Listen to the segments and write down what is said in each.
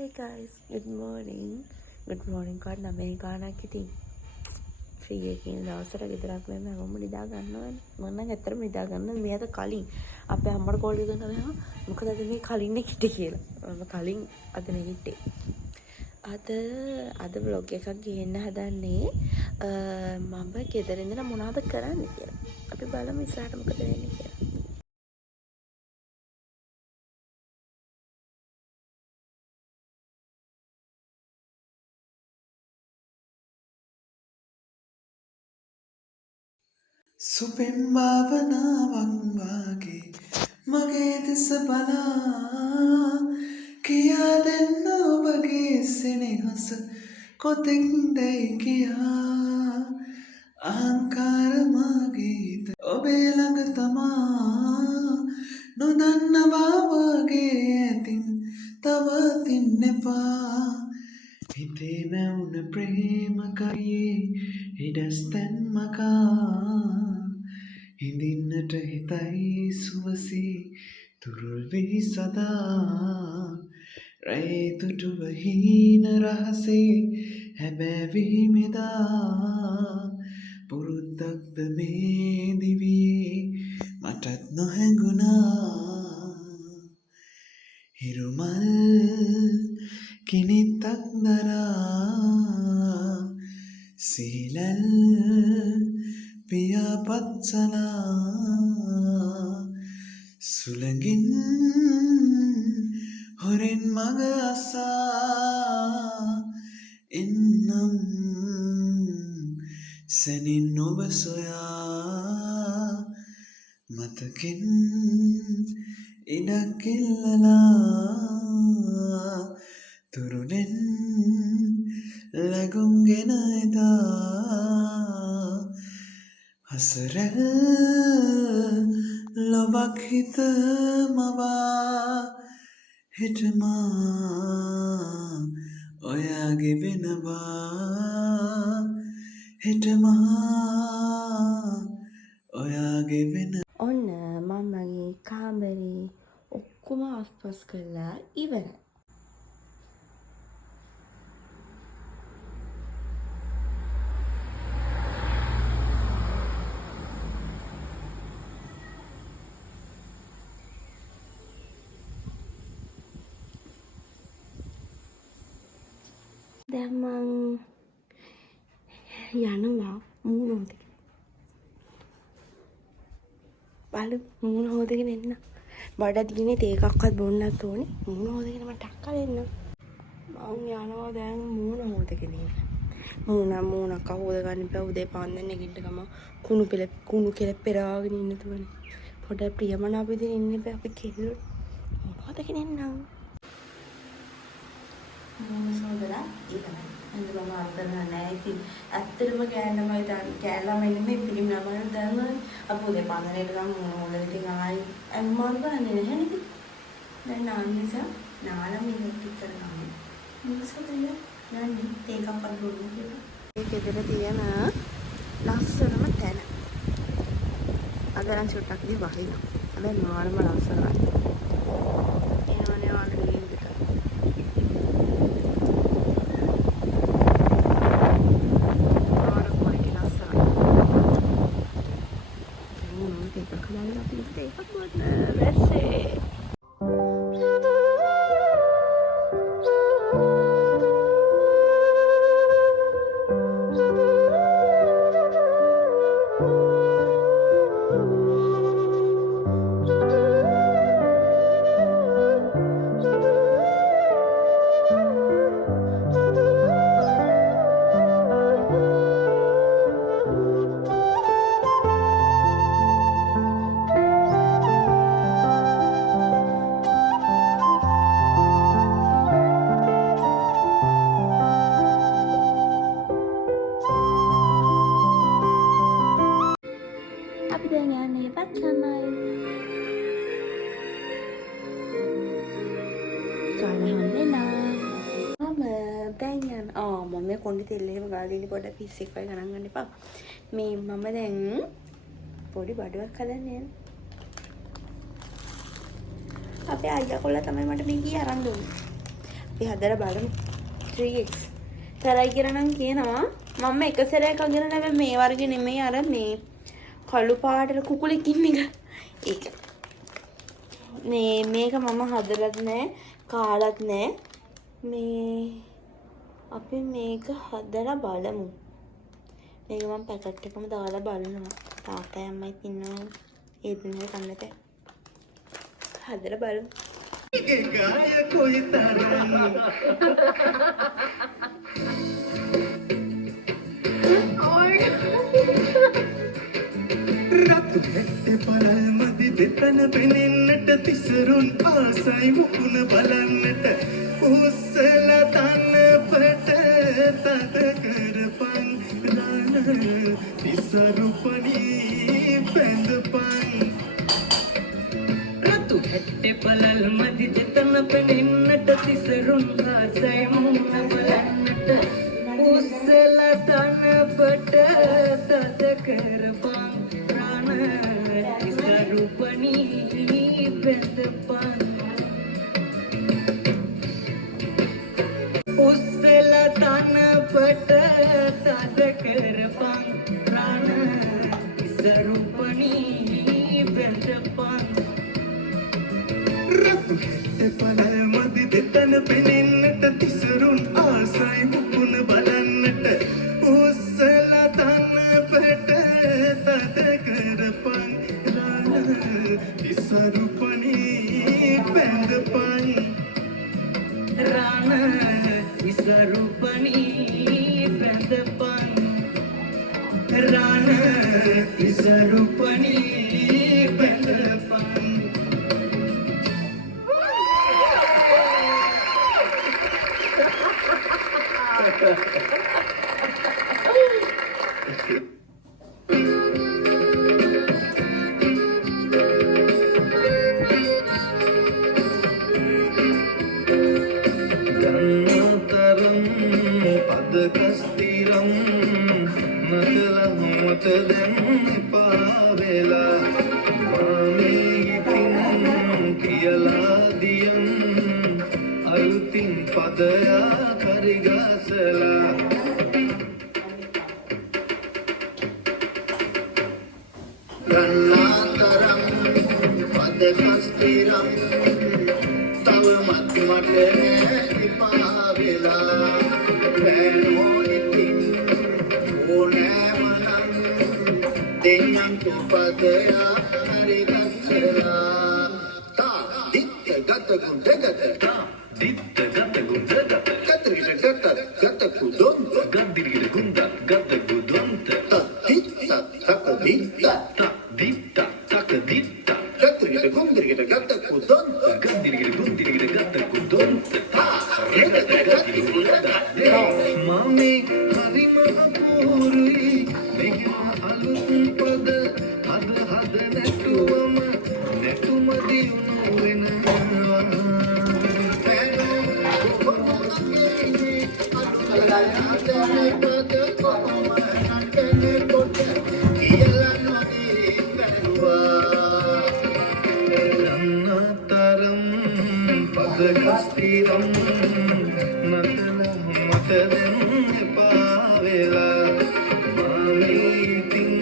Hey guys, good morning. Good morning කාට නමේ ගානක් ඉතින් ෆ්‍රී එකකින් දවසට ගෙදරක් වෙන්න හැමෝම නිදා ගන්නවනේ. මම නම් ඇත්තටම නිදා ගන්න මෙයාට කලින් අපේ අම්මට කෝල් එකක් කරනවා මොකද අද මේ කලින් නැගිට්ටේ කියලා. මම කලින් අද නැගිට්ටේ. අද vlog එකක් ගේන්න හදන්නේ මම ගෙදර ඉඳලා මොනවද කරන්න කියලා. අපි බලමු ඉස්සරහට මොකද වෙන්නේ කියලා. සුපෙම් භාවනාවක් වාගේ මගේ දෙස බලා කියා දෙන්න ඔබගේ සෙනෙහස කොතෙක්දැයි කියා අහංකාර මගේ හිත ඔබේ ළඟ තමා නොදන්නවා වගේ ඇතින් තවතින්න එපා හිතේ මැවුන ප්‍රේම කයේ හිඩස්තැන් මකා හිඳින්නට හිතයි සුවසී තුරුල් වී සදා රැයි තුටුව හීන රහසේ හැබෑවී මෙදා පුරුද්දක්ද මේ දිවියේ මටත් නොහැඟුණා හිරුමල් කිනිත්තක් දරා සීලල් පියාපත්සලා සුළඟින් හොරෙන් මග අසා එන්නම් සැනින් ඔබ සොයා මතකින් ඉඩක් ඉල්ලලා තුරුලෙන් ලැගුම්ගෙන එදා හසරැල් ලොවක් හිත මවා හෙටමා ඔයාගේ වෙනවා හෙටමා ඔයාගේ වෙන ඔන්න මම මගේ කාමරේ ඔක්කොම ආස්පස් කරලා ඉවරයි. දැන් මං යනවා මූණ හොදගෙන. බලමු මූණ හොදගෙන එන්න. බඩ දිනේ තේ එකක්වත් බොන්නත් ඕනේ. මූණ හොදගෙන මට ටක්කා දෙන්න. මං යනවා දැන් මූණ හොදගෙන එන්න. මූණක් හොද ගන්න බෑ උදේ පාන්දර නැගිට ගම කුණු කෙල පෙරාගෙන ඉන්න තුනේ. පොඩ ප්‍රියමනාප විදිහට ඉන්න බෑ අපි කෙල්ලෝ. මූණ හොදගෙන එන්නම්. මූණ හොදලා ඉවරයි. අද මම අර්ථන නැහැ ඉතින් ඇත්තටම කෑල්ලම නෙමෙයි පිළිම නමන දැන් අපු උදේ පාන්දරේට ගම මූණ හොදලා ඉතින් ආයි අම්මා ගන්නේ නැහැ නේද? දැන් නාන්න නිසා නාලා මේක පිටර ගන්න. මොකද දැන් ඒකක්වත් බොන්න කියලා. මේ ගෙදර තියෙන ලස්සනම තැන. අද නම් චුට්ටක් දී වහිනවා. හැබැයි මාරම ලස්සනයි. එනවනේ වගේ විදිහට. මාරම වගේ ලස්සනයි. මම ඒක කලලා අපි ඒකක් බොන්න රැස්සේ. අපි දැන් යන්නේ පච්චමයි. සාලහම්දෙනා. මම දැන් යන මම මේ කොණ්ඩේ තෙල් එහෙම ගාලා ඉන්නේ පොඩ්ඩක් පිස් එක වගේ ගණන් ගන්න එපා. මේ මම දැන් පොඩි බඩුවක් හදන්න යන්නේ. අපේ අයියා කොල්ලා තමයි මට මේ ගියේ අරන් දුන්නේ. අපි හදලා බලමු 3x තරයි කියලා නම් කියනවා මම එක සැරයක් අගෙන නැවෙ මේ වර්ගේ නෙමෙයි අර මේ කළු පාටට කුකුලෙක් ඉන්න එක ඒක මේක මම හදලත් නෑ කාලත් නෑ මේ අපි මේක හදලා බලමු මේක මම පැකට් එකම දාලා බලනවා තාත්තයි අම්මයි ඉන්නවා ඒ දිනේ කන්නට හදලා බලමු गाय कोई तरह රතු හැට්ටේ පළල් මදි දෙතන පෙනෙන්නට තිසරුන් ආසයි මුකුණ බලන්නට උස්සලා තන පට තද කරපන් රණ තිසරුපණී පැඳපන් රතු හැට්ටේ පළල් මදි දෙතන පෙනෙන්නට තිසරුන් ආසයි මුකුණ බලන්නට උස්සලා තන පට තද කරපන් Isarupani Pendapan Ussala Tana Pata Tadakarapang Rana Isarupani Pendapan Ratu Hette Palal Madi Detana Peninnata Tisarun Asai Mukuna Balannata Ussala Tana Pata Tadakarapang Isarupani Pendapan Rana Isarupani Pendapan Rana Isarupani Pendapan Kastiram Matalamutathan Pavela Mame Itin Kiyaladiyam Alutin Padaya Karigasala Ranataram Padakastiram Tavamat Matane Pavela Dengan kepada hari kasera, tak ditta gata gunda gata, ditta gata gunda gata, gata kita gata gudonta, gata kita gunda gata gudonta, tak ditta tak ditta, gata kita gunda gata gudonta, gata kita gata gudonta, gata gudonta, mami hari mahapuri. Kastiram Matala Matadan Pavela Mamitin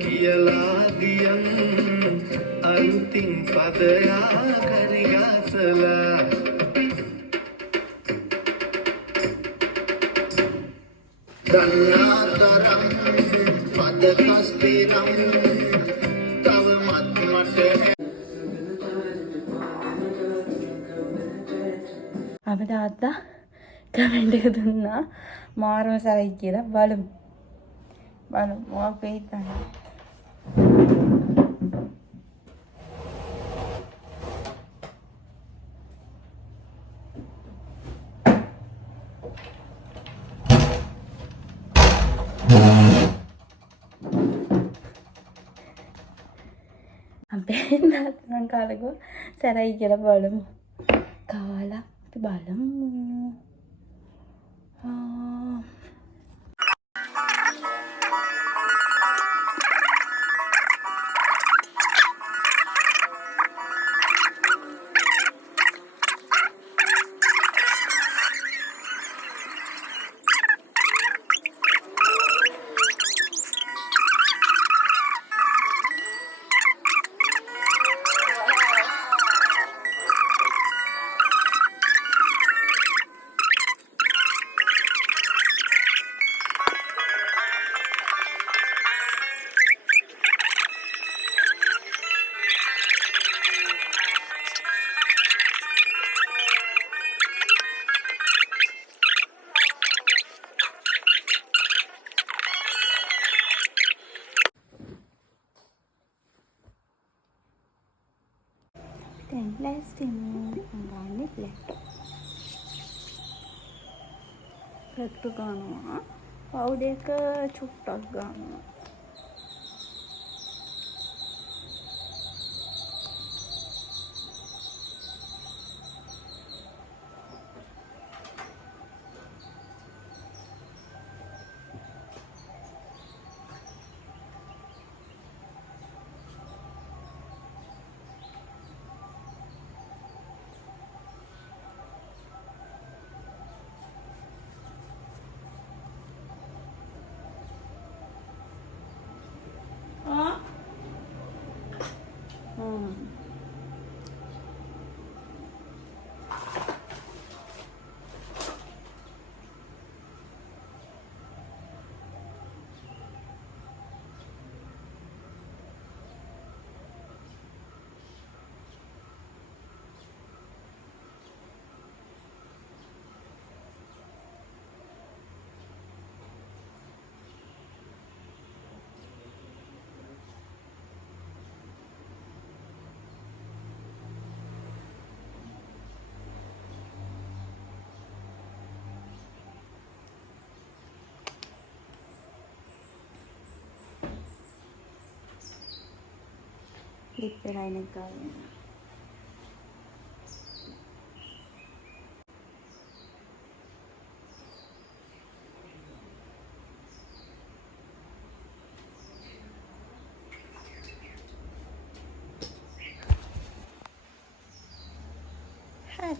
Kiyaladiyam Alutin Padaya Karigasala Danyataram Padakastiram Tavamat Matane අපි තාත්තා comment එක දුන්නා මාරම සරයි කියලා බලමු මොකක් වෙයිද නැහැ අපේ තාත්තා කාලෙක සරයි කියලා බලමු කාලා අපි බලමු පැත්ත ගන්නවා. පවුඩර් එක චුට්ටක් ගන්නවා. ලිප් ලයින් එක ගන්න. හරි.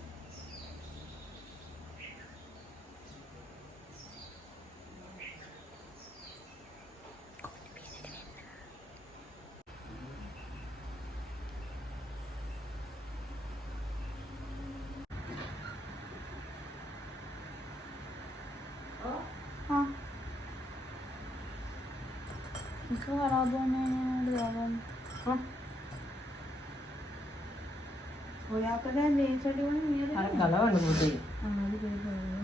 Ikaw harabo na dragon. ඔයා කදා මේ චඩි වුණ නේද? අර ගලවන්න පුතේ. හරි බෑ.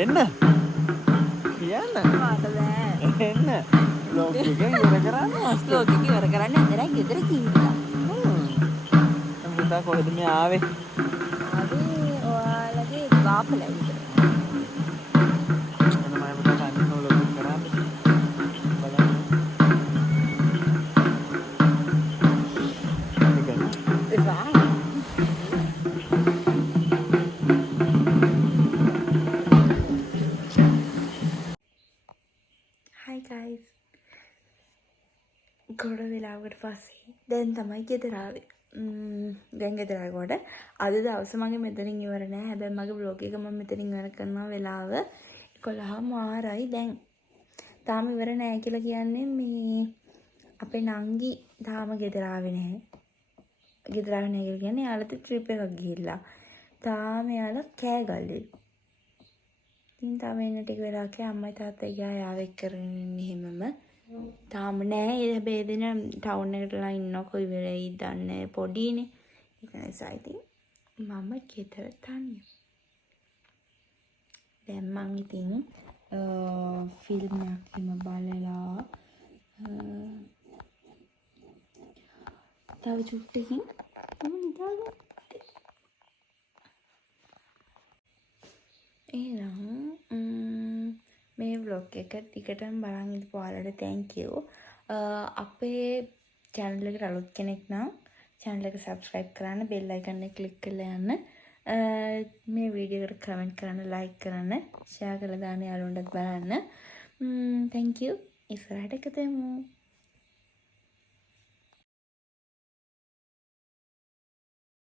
එන්න කියන්න එන්න ලෝකික ඉවර කරන්න ලෝකික ඉවර කරන්න ඇදලා ගෙදර කිව්වා. පුතා කොහෙද මේ ආවේ? ඔයාලගේ බාපලා විතර. එන්න මම පුතා කන්න ලෝකික කරා බලන්න. Hi guys. ගොඩ වෙලාවකට පස්සේ දැන් තමයි ගෙදර ආවේ. දැන් ගෙදර ආවකොට අද දවස මගේ මෙතනින් ඉවර නෑ. හැබැයි මගේ vlog එක මම මෙතනින් ඉවර කරනවා වෙලාව 11:00යි දැන්. තාම ඉවර නෑ කියලා කියන්නේ මේ අපේ නංගි තාම ගෙදර ආවේ නැහැ. ගෙදර ආවේ නැහැ කියලා කියන්නේ යාළුත් ට්‍රිප් එකක් ගිහිල්ලා. තාම යාළුවා කෑගල්ලේ. ඉතින් තාම එන්න ටික වෙලාවක අම්මයි තාත්තයි ගියා යාවෙක් කරගෙන ඉන්නේ හැමම. තාම නෑ. හැබැයි එදින ටවුන් එකටලා ඉන්නවා කොයි වෙලෙයි දන්නේ පොඩිනේ. ඒක නිසා ඉතින් මම ගෙදර තනියම. දැන් මං ඉතින් ෆිල්ම් එකක් හිම බලලා තව චුට්ටකින් මම නිදාගන්න. එහෙනම් මේ vlog එක ටිකටම බලන් ඉඳපු ඔයාලට thank you. අපේ channel එකට අලුත් කෙනෙක් නම් channel එක subscribe කරන්න, bell icon එක click කරලා යන්න. මේ වීඩියෝ එකට comment කරන්න, like කරන්න, share කරලා දාන්න යාළුවන්ටත් බලන්න. thank you. ඉස්සරහට එකතු වෙමු.